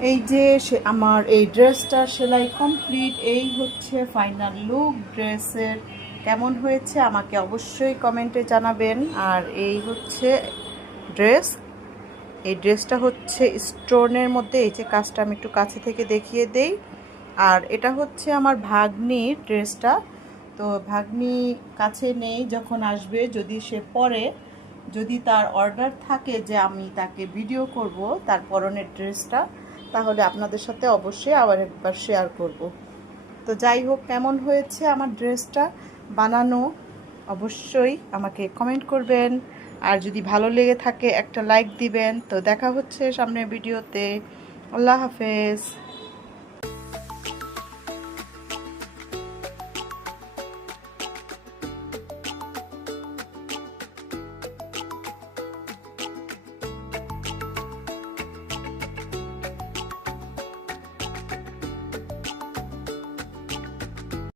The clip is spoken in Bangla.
এই যে আমার এই ড্রেসটা সেলাই কমপ্লিট। এই হচ্ছে ফাইনাল লুক ড্রেসের। কেমন হয়েছে আমাকে অবশ্যই কমেন্টে জানাবেন। আর এই হচ্ছে ড্রেস। এই ড্রেসটা হচ্ছে স্টোনের মধ্যে। এই যে কাজটা আমি একটু কাছে থেকে দেখিয়ে দেই। আর এটা হচ্ছে আমার ভাগ্নির ড্রেসটা। তো ভাগ্নি কাছে নেই, যখন আসবে যদি সে পরে, যদি তার অর্ডার থাকে যে আমি তাকে ভিডিও করব তার পরনের ড্রেসটা, তাহলে আপনাদের সাথে অবশ্যই আবার একবার শেয়ার করব। তো যাই হোক, কেমন হয়েছে আমার ড্রেসটা বানানো অবশ্যই আমাকে কমেন্ট করবেন। আর যদি ভালো লেগে থাকে একটা লাইক দিবেন। তো দেখা হচ্ছে সামনের ভিডিওতে। আল্লাহ হাফেজ।